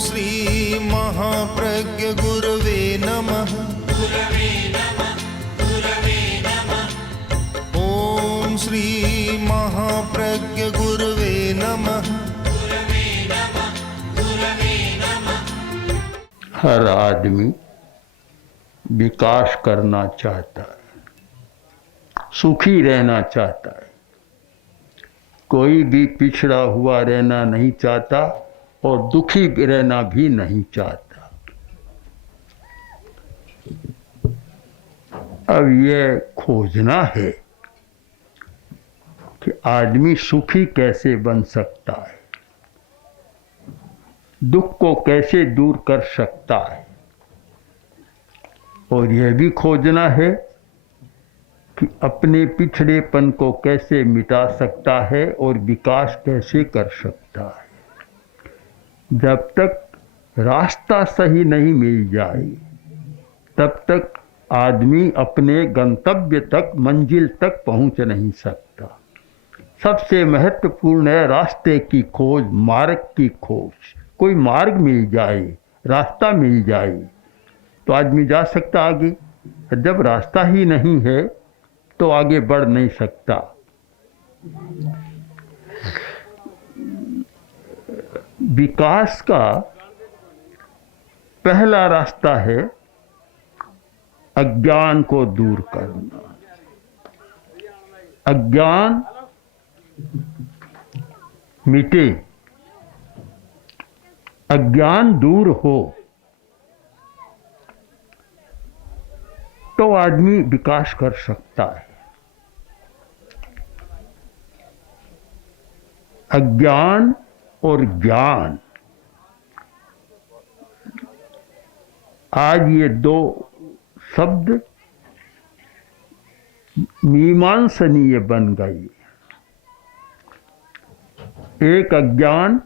श्री महाप्रज्ञ गुरवे नमः। ओम श्री महाप्रज्ञ गुरवे नमः। हर आदमी विकास करना चाहता है, सुखी रहना चाहता है। कोई भी पिछड़ा हुआ रहना नहीं चाहता और दुखी रहना भी नहीं चाहता। अब यह खोजना है कि आदमी सुखी कैसे बन सकता है, दुख को कैसे दूर कर सकता है, और यह भी खोजना है कि अपने पिछड़ेपन को कैसे मिटा सकता है और विकास कैसे कर सकता है। जब तक रास्ता सही नहीं मिल जाए तब तक आदमी अपने गंतव्य तक, मंजिल तक पहुंच नहीं सकता। सबसे महत्वपूर्ण है रास्ते की खोज, मार्ग की खोज। कोई मार्ग मिल जाए, रास्ता मिल जाए तो आदमी जा सकता आगे। जब रास्ता ही नहीं है तो आगे बढ़ नहीं सकता। विकास का पहला रास्ता है अज्ञान को दूर करना। अज्ञान मिटे, अज्ञान दूर हो तो आदमी विकास कर सकता है। अज्ञान और ज्ञान, आज ये दो शब्द मीमांसनीय बन गई। एक अज्ञान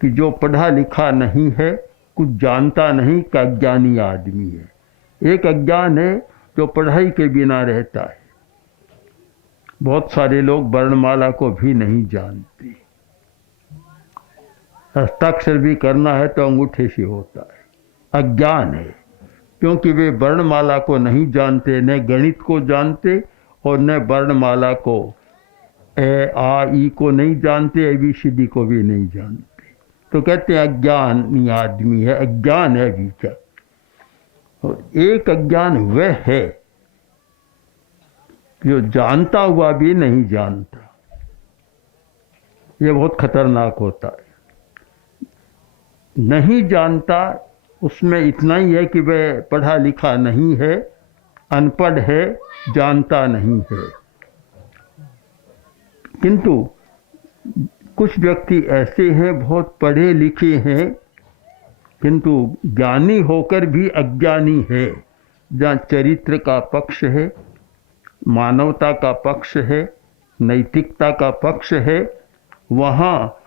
कि जो पढ़ा लिखा नहीं है, कुछ जानता नहीं, का अज्ञानी आदमी है। एक अज्ञान है जो पढ़ाई के बिना रहता है। बहुत सारे लोग वर्णमाला को भी नहीं जानते। हस्ताक्षर भी करना है तो अंगूठे से होता है। अज्ञान है, क्योंकि वे वर्णमाला को नहीं जानते, न गणित को जानते और न वर्णमाला को, ए आ ई को नहीं जानते, ABCD को भी नहीं जानते। तो कहते हैं अज्ञानी आदमी है, अज्ञान है अभी तक। और एक अज्ञान वह है जो जानता हुआ भी नहीं जानता। यह बहुत खतरनाक होता है। नहीं जानता, उसमें इतना ही है कि वह पढ़ा लिखा नहीं है, अनपढ़ है, जानता नहीं है। किंतु कुछ व्यक्ति ऐसे हैं, बहुत पढ़े लिखे हैं, किंतु ज्ञानी होकर भी अज्ञानी है। जहाँ चरित्र का पक्ष है, मानवता का पक्ष है, नैतिकता का पक्ष है, वहाँ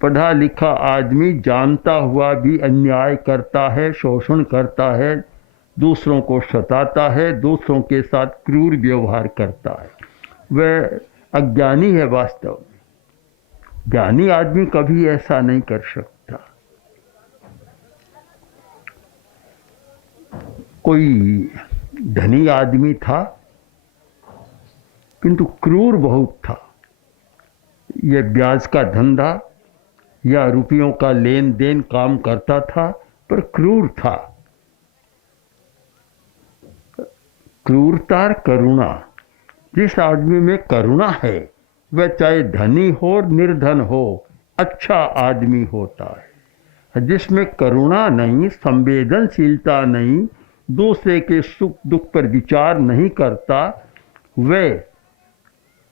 पढ़ा लिखा आदमी जानता हुआ भी अन्याय करता है, शोषण करता है, दूसरों को सताता है, दूसरों के साथ क्रूर व्यवहार करता है। वह अज्ञानी है वास्तव में। ज्ञानी आदमी कभी ऐसा नहीं कर सकता। कोई धनी आदमी था किंतु क्रूर बहुत था। यह ब्याज का धंधा या रुपयों का लेन देन काम करता था, पर क्रूर था। क्रूरता, करुणा, जिस आदमी में करुणा है वह चाहे धनी हो निर्धन हो, अच्छा आदमी होता है। जिसमें करुणा नहीं, संवेदनशीलता नहीं, दूसरे के सुख दुख पर विचार नहीं करता, वह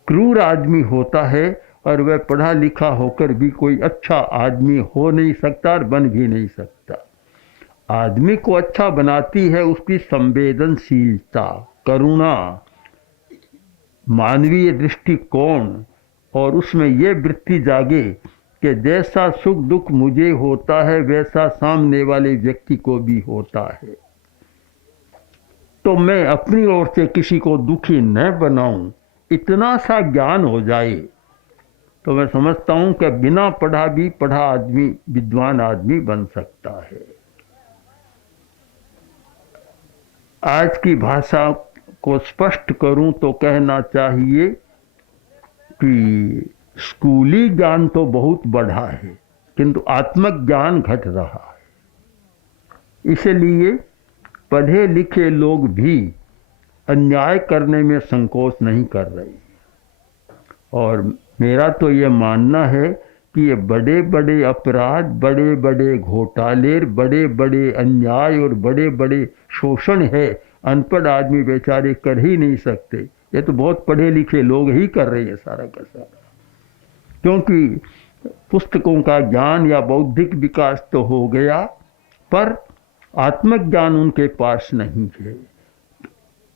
क्रूर आदमी होता है। और वह पढ़ा लिखा होकर भी कोई अच्छा आदमी हो नहीं सकता और बन भी नहीं सकता। आदमी को अच्छा बनाती है उसकी संवेदनशीलता, करुणा, मानवीय दृष्टिकोण, और उसमें यह वृत्ति जागे कि जैसा सुख दुख मुझे होता है वैसा सामने वाले व्यक्ति को भी होता है। तो मैं अपनी ओर से किसी को दुखी न बनाऊं, इतना सा ज्ञान हो जाए तो मैं समझता हूँ कि बिना पढ़ा भी पढ़ा आदमी विद्वान आदमी बन सकता है। आज की भाषा को स्पष्ट करूं तो कहना चाहिए कि स्कूली ज्ञान तो बहुत बढ़ा है, किंतु आत्मक ज्ञान घट रहा है। इसलिए पढ़े लिखे लोग भी अन्याय करने में संकोच नहीं कर रहे। और मेरा तो ये मानना है कि ये बड़े बड़े अपराध, बड़े बड़े घोटाले, बड़े बड़े अन्याय और बड़े बड़े शोषण है, अनपढ़ आदमी बेचारे कर ही नहीं सकते। ये तो बहुत पढ़े लिखे लोग ही कर रहे हैं सारा का सारा, क्योंकि पुस्तकों का ज्ञान या बौद्धिक विकास तो हो गया, पर आत्मक ज्ञान उनके पास नहीं है।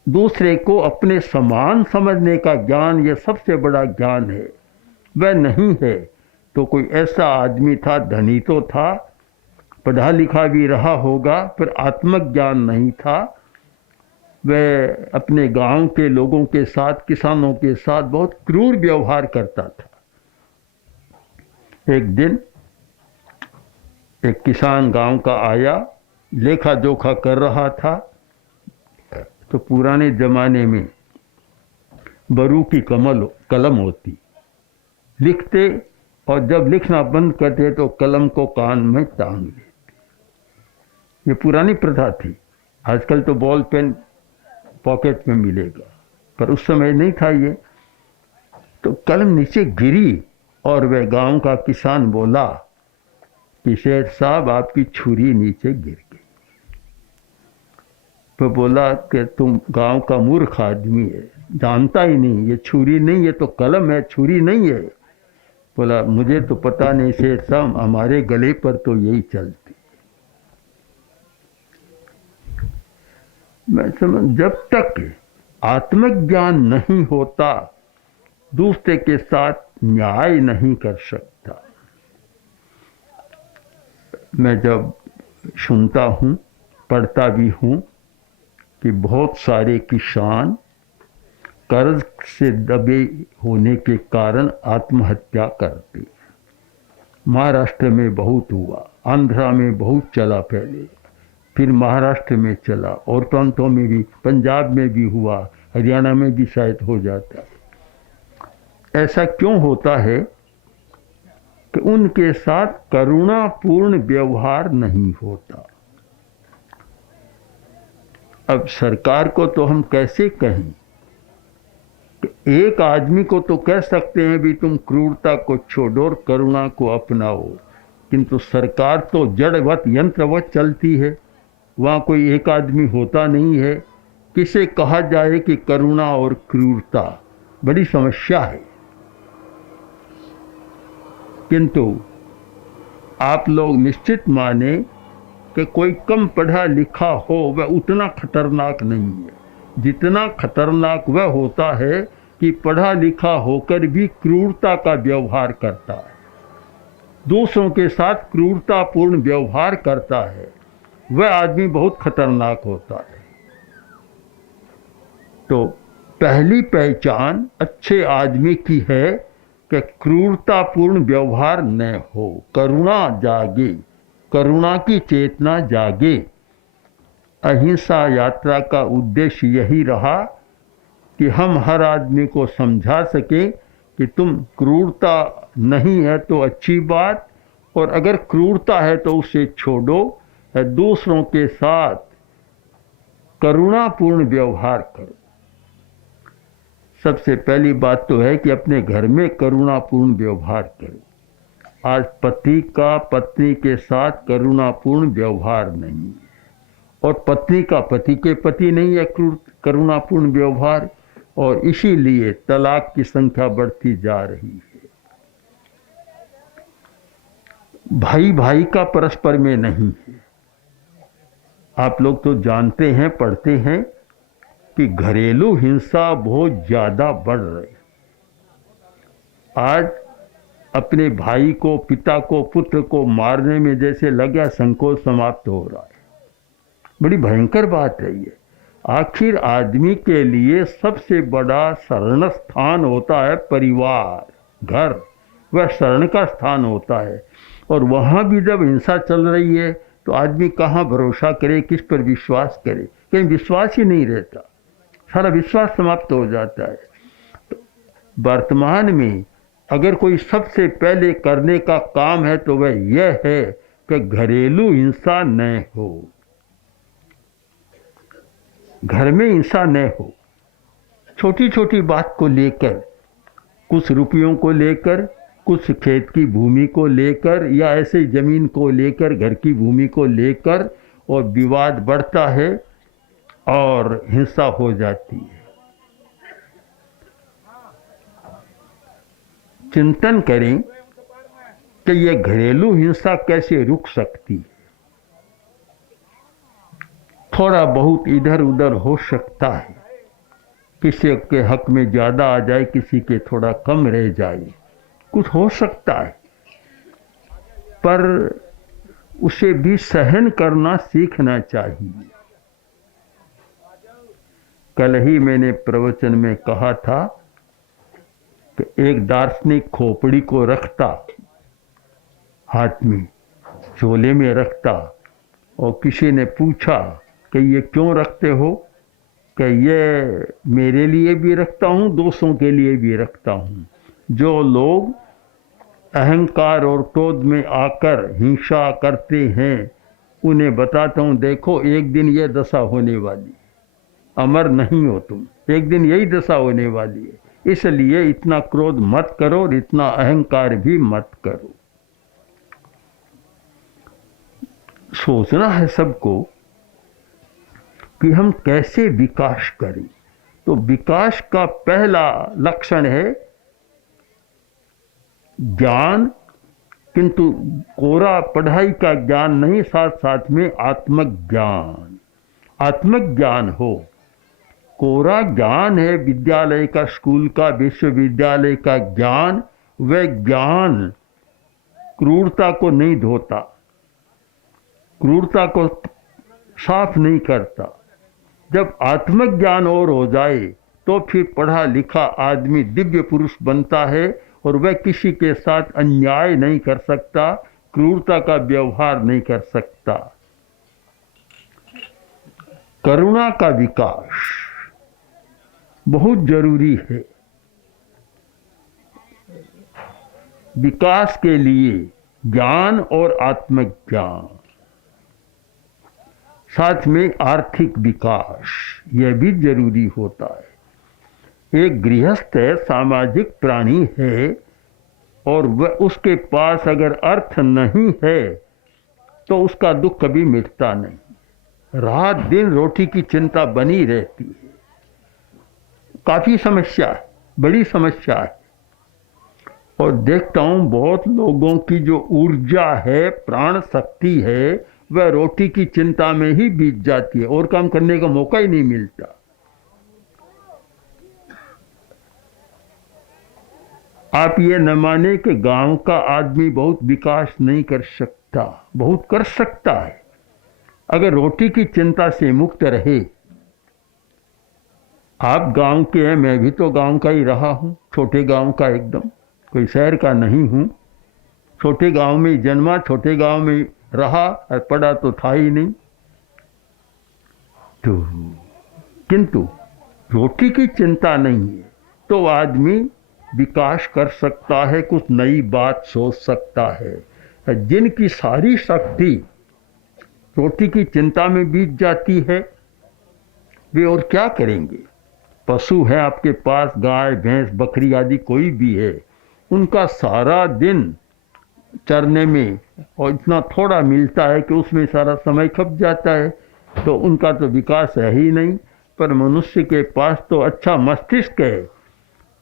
दूसरे को अपने समान समझने का ज्ञान, यह सबसे बड़ा ज्ञान है, वह नहीं है। तो कोई ऐसा आदमी था, धनी तो था, पढ़ा लिखा भी रहा होगा, पर आत्मक ज्ञान नहीं था। वह अपने गांव के लोगों के साथ, किसानों के साथ बहुत क्रूर व्यवहार करता था। एक दिन एक किसान गांव का आया, लेखा जोखा कर रहा था। तो पुराने जमाने में बरू की कलम होती, लिखते और जब लिखना बंद करते तो कलम को कान में टांग लेते। ये पुरानी प्रथा थी। आजकल तो बॉल पेन पॉकेट में मिलेगा, पर उस समय नहीं था ये। तो कलम नीचे गिरी और वह गांव का किसान बोला कि शेठ साहब आपकी छुरी नीचे गिर गई। तो बोला कि तुम गांव का मूर्ख आदमी है, जानता ही नहीं, ये छुरी नहीं, ये तो कलम है, छुरी नहीं है। बोला मुझे तो पता नहीं शेठ साहब, हमारे गले पर तो यही चलती। मैं समझ, जब तक आत्मक ज्ञान नहीं होता दूसरे के साथ न्याय नहीं कर सकता। मैं जब सुनता हूँ, पढ़ता भी हूँ कि बहुत सारे किसान कर्ज से दबे होने के कारण आत्महत्या करते। महाराष्ट्र में बहुत हुआ, आंध्रा में बहुत चला पहले, फिर महाराष्ट्र में चला, और प्रांतों में भी, पंजाब में भी हुआ, हरियाणा में भी शायद हो जाता है। ऐसा क्यों होता है कि उनके साथ करुणापूर्ण व्यवहार नहीं होता। अब सरकार को तो हम कैसे कहें कि एक आदमी को तो कह सकते हैं भी तुम क्रूरता को छोड़ो और करुणा को अपनाओ, किंतु सरकार तो जड़वत यंत्रवत चलती है, वहाँ कोई एक आदमी होता नहीं है। किसे कहा जाए कि करुणा और क्रूरता बड़ी समस्या है। किंतु आप लोग निश्चित माने कि कोई कम पढ़ा लिखा हो वह उतना खतरनाक नहीं है जितना खतरनाक वह होता है कि पढ़ा लिखा होकर भी क्रूरता का व्यवहार करता है, दूसरों के साथ क्रूरतापूर्ण व्यवहार करता है। वह आदमी बहुत खतरनाक होता है। तो पहली पहचान अच्छे आदमी की है कि क्रूरतापूर्ण व्यवहार न हो, करुणा जागे, करुणा की चेतना जागे। अहिंसा यात्रा का उद्देश्य यही रहा कि हम हर आदमी को समझा सके कि तुम क्रूरता नहीं है तो अच्छी बात, और अगर क्रूरता है तो उसे छोड़ो, दूसरों के साथ करुणापूर्ण व्यवहार करो। सबसे पहली बात तो है कि अपने घर में करुणापूर्ण व्यवहार करो। आज पति का पत्नी के साथ करुणापूर्ण व्यवहार नहीं है, और पत्नी का पति के प्रति नहीं है करुणापूर्ण व्यवहार, और इसीलिए तलाक की संख्या बढ़ती जा रही है। भाई भाई का परस्पर में नहीं है। आप लोग तो जानते हैं, पढ़ते हैं कि घरेलू हिंसा बहुत ज़्यादा बढ़ रही। आज अपने भाई को, पिता को, पुत्र को मारने में जैसे लगा संकोच समाप्त हो रहा है। बड़ी भयंकर बात है ये। आखिर आदमी के लिए सबसे बड़ा शरण स्थान होता है परिवार, घर, वह शरण का स्थान होता है। और वहाँ भी जब हिंसा चल रही है तो आदमी कहाँ भरोसा करे, किस पर विश्वास करे? कहीं विश्वास ही नहीं रहता, सारा विश्वास समाप्त हो जाता है। तो वर्तमान में अगर कोई सबसे पहले करने का काम है तो वह यह है कि घरेलू हिंसा न हो, घर में हिंसा न हो। छोटी छोटी बात को लेकर, कुछ रुपयों को लेकर, कुछ खेत की भूमि को लेकर या ऐसे जमीन को लेकर, घर की भूमि को लेकर, और विवाद बढ़ता है और हिंसा हो जाती है। चिंतन करें कि यह घरेलू हिंसा कैसे रुक सकती है। थोड़ा बहुत इधर उधर हो सकता है, किसी के हक में ज़्यादा आ जाए, किसी के थोड़ा कम रह जाए, कुछ हो सकता है, पर उसे भी सहन करना सीखना चाहिए। कल ही मैंने प्रवचन में कहा था कि एक दार्शनिक खोपड़ी को रखता, हाथ में झोले में रखता, और किसी ने पूछा कि ये क्यों रखते हो? कि ये मेरे लिए भी रखता हूँ, दूसरों के लिए भी रखता हूँ। जो लोग अहंकार और क्रोध में आकर हिंसा करते हैं उन्हें बताता हूँ, देखो एक दिन ये दशा होने वाली है, अमर नहीं हो तुम, एक दिन यही दशा होने वाली है, इसलिए इतना क्रोध मत करो और इतना अहंकार भी मत करो। सोचना है सबको कि हम कैसे विकास करें। तो विकास का पहला लक्षण है ज्ञान, किंतु कोरा पढ़ाई का ज्ञान नहीं, साथ साथ में आत्मज्ञान। आत्मज्ञान हो, कोरा ज्ञान है विद्यालय का, स्कूल का, विश्वविद्यालय का ज्ञान, वह ज्ञान क्रूरता को नहीं धोता, क्रूरता को साफ नहीं करता। जब आत्मज्ञान और हो जाए तो फिर पढ़ा लिखा आदमी दिव्य पुरुष बनता है और वह किसी के साथ अन्याय नहीं कर सकता, क्रूरता का व्यवहार नहीं कर सकता। करुणा का विकास बहुत जरूरी है। विकास के लिए ज्ञान और आत्मज्ञान, साथ में आर्थिक विकास, यह भी जरूरी होता है। एक गृहस्थ है, सामाजिक प्राणी है, और वह उसके पास अगर अर्थ नहीं है तो उसका दुख कभी मिटता नहीं, रात दिन रोटी की चिंता बनी रहती है। काफी समस्या है, बड़ी समस्या है। और देखता हूं बहुत लोगों की जो ऊर्जा है, प्राण शक्ति है, वह रोटी की चिंता में ही बीत जाती है और काम करने का मौका ही नहीं मिलता। आप ये न माने कि गांव का आदमी बहुत विकास नहीं कर सकता, बहुत कर सकता है अगर रोटी की चिंता से मुक्त रहे। आप गांव के हैं, मैं भी तो गांव का ही रहा हूं, छोटे गांव का, एकदम कोई शहर का नहीं हूं। छोटे गांव में जन्मा, छोटे गांव में रहा, और पढ़ा तो था ही नहीं। तो किंतु रोटी की चिंता नहीं है तो आदमी विकास कर सकता है, कुछ नई बात सोच सकता है। जिनकी सारी शक्ति रोटी की चिंता में बीत जाती है वे और क्या करेंगे? पशु है आपके पास, गाय भैंस बकरी आदि कोई भी है, उनका सारा दिन चरने में और इतना थोड़ा मिलता है कि उसमें सारा समय खप जाता है, तो उनका तो विकास है ही नहीं। पर मनुष्य के पास तो अच्छा मस्तिष्क है,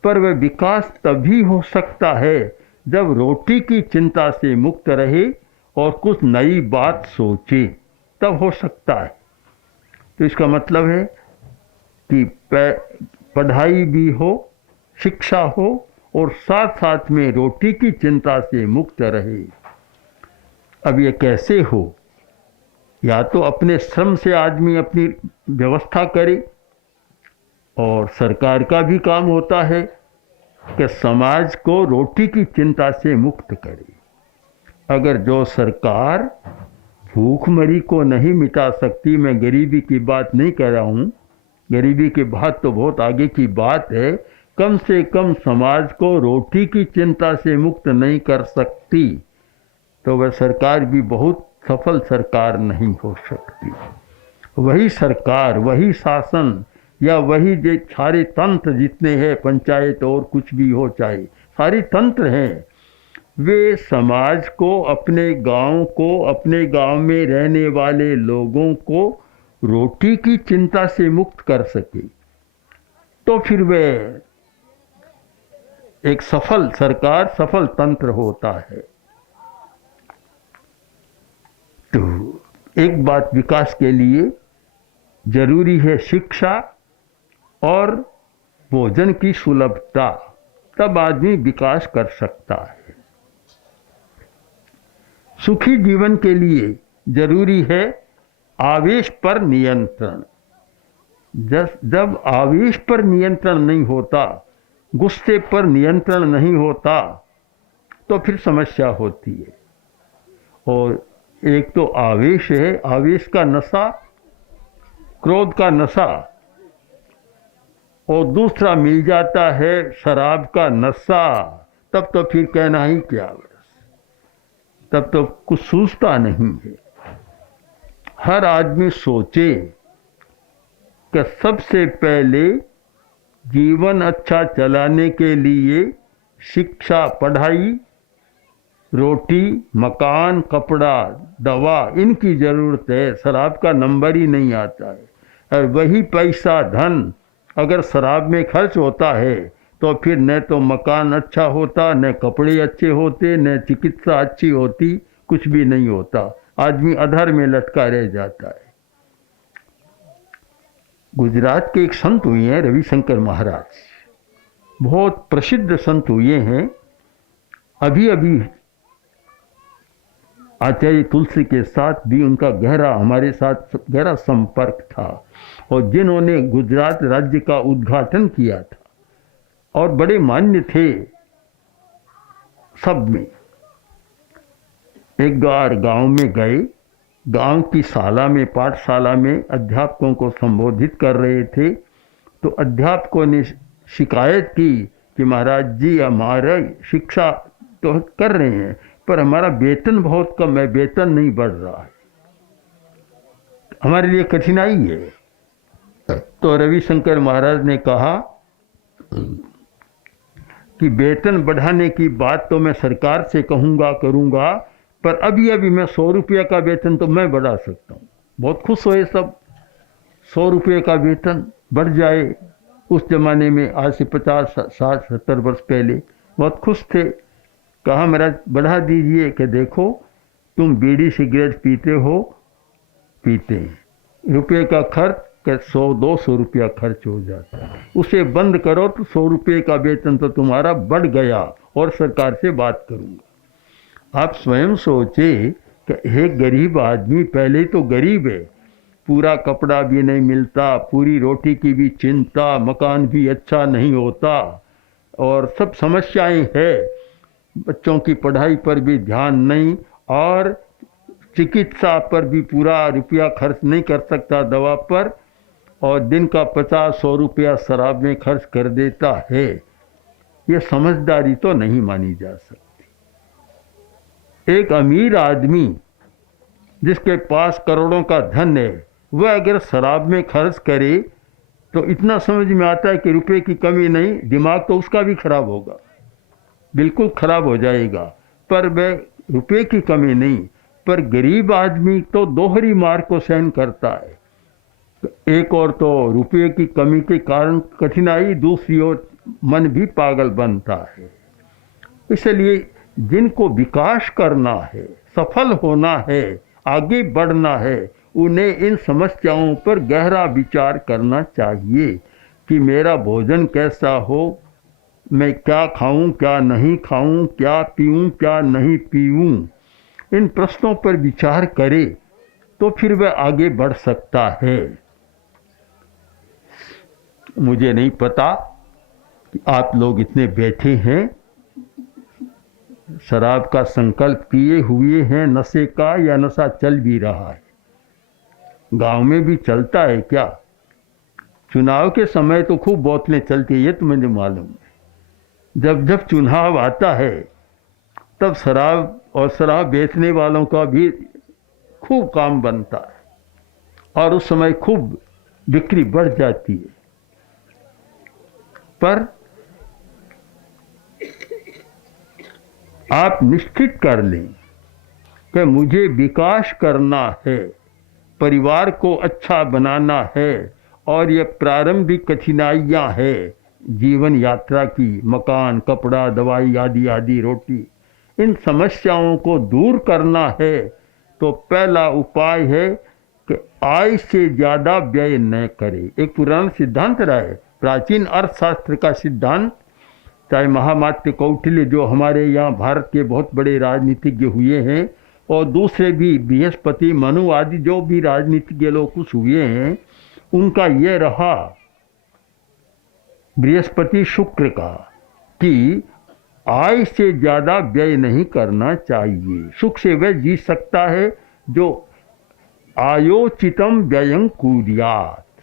पर वह विकास तभी हो सकता है जब रोटी की चिंता से मुक्त रहे और कुछ नई बात सोचे, तब हो सकता है। तो इसका मतलब है कि पढ़ाई भी हो, शिक्षा हो, और साथ साथ में रोटी की चिंता से मुक्त रहे। अब ये कैसे हो? या तो अपने श्रम से आदमी अपनी व्यवस्था करे, और सरकार का भी काम होता है कि समाज को रोटी की चिंता से मुक्त करे। अगर जो सरकार भूखमरी को नहीं मिटा सकती, मैं गरीबी की बात नहीं कर रहा हूँ, गरीबी की बात तो बहुत आगे की बात है, कम से कम समाज को रोटी की चिंता से मुक्त नहीं कर सकती तो वह सरकार भी बहुत सफल सरकार नहीं हो सकती। वही सरकार, वही शासन या वही जो सारे तंत्र जितने हैं, पंचायत और कुछ भी हो, चाहे सारे तंत्र हैं, वे समाज को, अपने गांव को, अपने गांव में रहने वाले लोगों को रोटी की चिंता से मुक्त कर सके तो फिर वे एक सफल सरकार, सफल तंत्र होता है। तो एक बात विकास के लिए जरूरी है शिक्षा और भोजन की सुलभता, तब आदमी विकास कर सकता है। सुखी जीवन के लिए जरूरी है आवेश पर नियंत्रण। जब आवेश पर नियंत्रण नहीं होता, गुस्से पर नियंत्रण नहीं होता, तो फिर समस्या होती है। और एक तो आवेश है, आवेश का नशा, क्रोध का नशा, और दूसरा मिल जाता है शराब का नशा, तब तो फिर कहना ही क्या, तब तो कुछ सूझता नहीं है। हर आदमी सोचे कि सबसे पहले जीवन अच्छा चलाने के लिए शिक्षा, पढ़ाई, रोटी, मकान, कपड़ा, दवा, इनकी ज़रूरत है। शराब का नंबर ही नहीं आता है। और वही पैसा, धन अगर शराब में खर्च होता है तो फिर न तो मकान अच्छा होता, न कपड़े अच्छे होते, न चिकित्सा अच्छी होती, कुछ भी नहीं होता। आदमी अधर में लटका रह जाता है। गुजरात के एक संत हुए हैं रविशंकर महाराज, बहुत प्रसिद्ध संत हुए हैं। अभी अभी आचार्य तुलसी के साथ भी उनका हमारे साथ गहरा संपर्क था, और जिन्होंने गुजरात राज्य का उद्घाटन किया था और बड़े मान्य थे सब में। एक बार गांव में गए, गांव की शाला में, पाठशाला में अध्यापकों को संबोधित कर रहे थे, तो अध्यापकों ने शिकायत की कि महाराज जी, हमारा शिक्षा तो कर रहे हैं पर हमारा वेतन बहुत कम है, वेतन नहीं बढ़ रहा है, हमारे लिए कठिनाई है। तो रविशंकर महाराज ने कहा कि वेतन बढ़ाने की बात तो मैं सरकार से कहूँगा, करूँगा, पर अभी अभी मैं 100 रुपये का वेतन तो मैं बढ़ा सकता हूँ। बहुत खुश हुए सब, 100 रुपये का वेतन बढ़ जाए। उस जमाने में आज से 50, 60, 70 वर्ष पहले बहुत खुश थे। कहा महाराज बढ़ा दीजिए कि देखो तुम बीड़ी सिगरेट पीते हो, पीते हैं, रुपये का खर्च 100-200 रुपया खर्च हो जाता है, उसे बंद करो तो 100 रुपये का वेतन तो तुम्हारा बढ़ गया, और सरकार से बात करूँगा। आप स्वयं सोचे कि एक गरीब आदमी, पहले तो गरीब है, पूरा कपड़ा भी नहीं मिलता, पूरी रोटी की भी चिंता, मकान भी अच्छा नहीं होता, और सब समस्याएं हैं, बच्चों की पढ़ाई पर भी ध्यान नहीं, और चिकित्सा पर भी पूरा रुपया खर्च नहीं कर सकता दवा पर, और दिन का 50-100 रुपया शराब में खर्च कर देता है। ये समझदारी तो नहीं मानी जा सकती। एक अमीर आदमी जिसके पास करोड़ों का धन है, वह अगर शराब में खर्च करे तो इतना समझ में आता है कि रुपए की कमी नहीं, दिमाग तो उसका भी खराब होगा, बिल्कुल खराब हो जाएगा, पर वह रुपए की कमी नहीं। पर गरीब आदमी तो दोहरी मार को सहन करता है, एक और तो रुपये की कमी के कारण कठिनाई, दूसरी ओर मन भी पागल बनता है। इसलिए जिनको विकास करना है, सफल होना है, आगे बढ़ना है, उन्हें इन समस्याओं पर गहरा विचार करना चाहिए कि मेरा भोजन कैसा हो, मैं क्या खाऊं, क्या नहीं खाऊं, क्या पीऊं, क्या नहीं पीऊं। इन प्रश्नों पर विचार करे तो फिर वह आगे बढ़ सकता है। मुझे नहीं पता कि आप लोग इतने बैठे हैं, शराब का संकल्प किए हुए हैं, नशे का, या नशा चल भी रहा है? गांव में भी चलता है क्या? चुनाव के समय तो खूब बोतलें चलती है, ये तो मुझे मालूम है। जब जब चुनाव आता है तब शराब और शराब बेचने वालों का भी खूब काम बनता है और उस समय खूब बिक्री बढ़ जाती है। पर आप निश्चित कर लें कि मुझे विकास करना है, परिवार को अच्छा बनाना है, और ये प्रारंभिक कठिनाइयाँ हैं जीवन यात्रा की, मकान, कपड़ा, दवाई आदि आदि, रोटी, इन समस्याओं को दूर करना है, तो पहला उपाय है कि आय से ज़्यादा व्यय न करें। एक पुराना सिद्धांत रहा है, प्राचीन अर्थशास्त्र का सिद्धांत, चाहे महामात्य कौटिल्य जो हमारे यहाँ भारत के बहुत बड़े राजनीतिज्ञ हुए हैं, और दूसरे भी बृहस्पति, मनु आदि जो भी राजनीतिज्ञ लोग कुछ हुए हैं, उनका ये रहा, बृहस्पति शुक्र का, कि आय से ज़्यादा व्यय नहीं करना चाहिए। सुख से वह जी सकता है जो आयोचितम व्ययं कुर्यात्,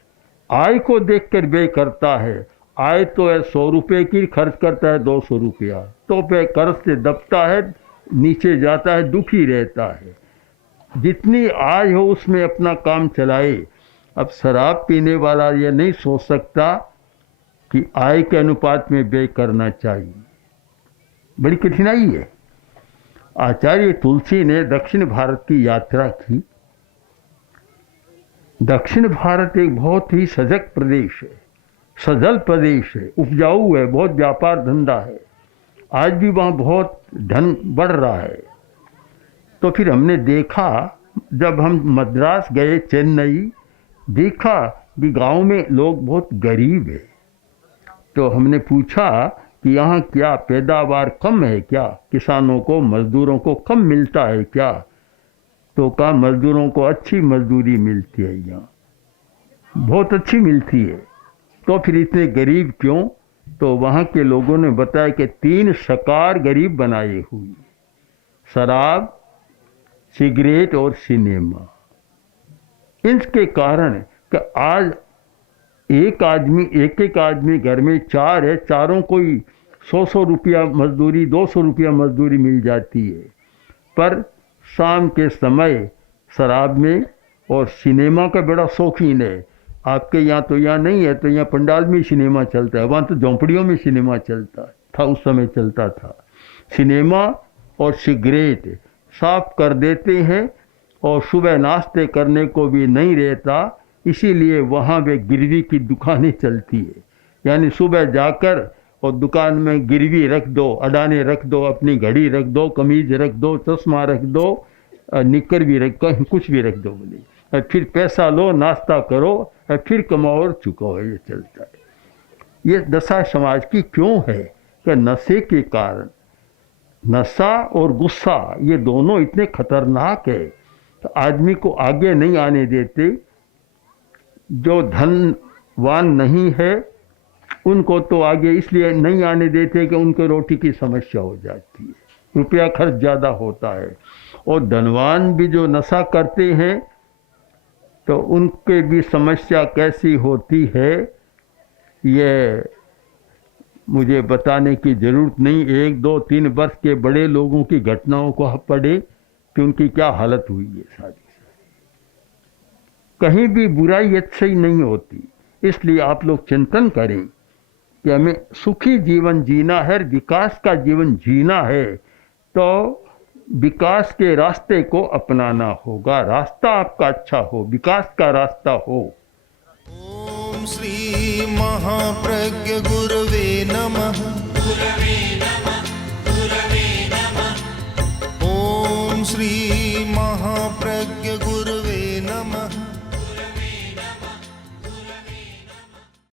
आय को देखकर व्यय करता है। आय तो है 100 रुपये की, खर्च करता है 200 रुपया, तो वह कर्ज से दबता है, नीचे जाता है, दुखी रहता है। जितनी आय हो उसमें अपना काम चलाए। अब शराब पीने वाला ये नहीं सोच सकता कि आय के अनुपात में व्यय करना चाहिए, बड़ी कठिनाई है। आचार्य तुलसी ने दक्षिण भारत की यात्रा की। दक्षिण भारत एक बहुत ही सजग प्रदेश है, सजल प्रदेश है, उपजाऊ है, बहुत व्यापार धंधा है, आज भी वहाँ बहुत धन बढ़ रहा है। तो फिर हमने देखा, जब हम मद्रास गए, चेन्नई, देखा कि गांव में लोग बहुत गरीब है। तो हमने पूछा कि यहाँ क्या पैदावार कम है क्या, किसानों को, मजदूरों को कम मिलता है क्या? तो कहा मजदूरों को अच्छी मजदूरी मिलती है, यहाँ बहुत अच्छी मिलती है। तो फिर इतने गरीब क्यों? तो वहाँ के लोगों ने बताया कि 3 शकार गरीब बनाए हुए, शराब, सिगरेट और सिनेमा। इसके कारण कि आज एक आदमी घर में 4 है, चारों को ही 100 रुपया मजदूरी, 200 रुपया मजदूरी मिल जाती है। पर शाम के समय शराब में और सिनेमा का बड़ा शौकीन है। आपके यहाँ तो यहाँ नहीं है, तो यहाँ पंडाल में सिनेमा चलता है, वहाँ तो झोंपड़ियों में सिनेमा चलता था, उस समय चलता था। सिनेमा और सिगरेट साफ कर देते हैं, और सुबह नाश्ते करने को भी नहीं रहता, इसीलिए वहाँ वे गिरवी की दुकानें चलती है। यानी सुबह जाकर और दुकान में गिरवी रख दो, अडाने रख दो, अपनी घड़ी रख दो, कमीज रख दो, चश्मा रख दो, निकर भी रख दो, कुछ भी रख दो बोले, और फिर पैसा लो, नाश्ता करो, और फिर कमाओ और चुकाओ। ये चलता है। ये दशा समाज की क्यों है? कि नशे के कारण। नशा और गुस्सा ये दोनों इतने खतरनाक है, तो आदमी को आगे नहीं आने देते। जो धनवान नहीं है उनको तो आगे इसलिए नहीं आने देते कि उनको रोटी की समस्या हो जाती है, रुपया खर्च ज़्यादा होता है। और धनवान भी जो नशा करते हैं तो उनके भी समस्या कैसी होती है, ये मुझे बताने की ज़रूरत नहीं। 1, 2, 3 वर्ष के बड़े लोगों की घटनाओं को आप पढ़े कि उनकी क्या हालत हुई है सारी। कहीं भी बुराई अच्छी ही नहीं होती। इसलिए आप लोग चिंतन करें कि हमें सुखी जीवन जीना है, विकास का जीवन जीना है, तो विकास के रास्ते को अपनाना होगा। रास्ता आपका अच्छा हो, विकास का रास्ता हो। ओम श्री महाप्रज्ञ गुरवे नमः। गुरवे नमः, गुरवे नमः। ओम श्री महाप्रज्ञ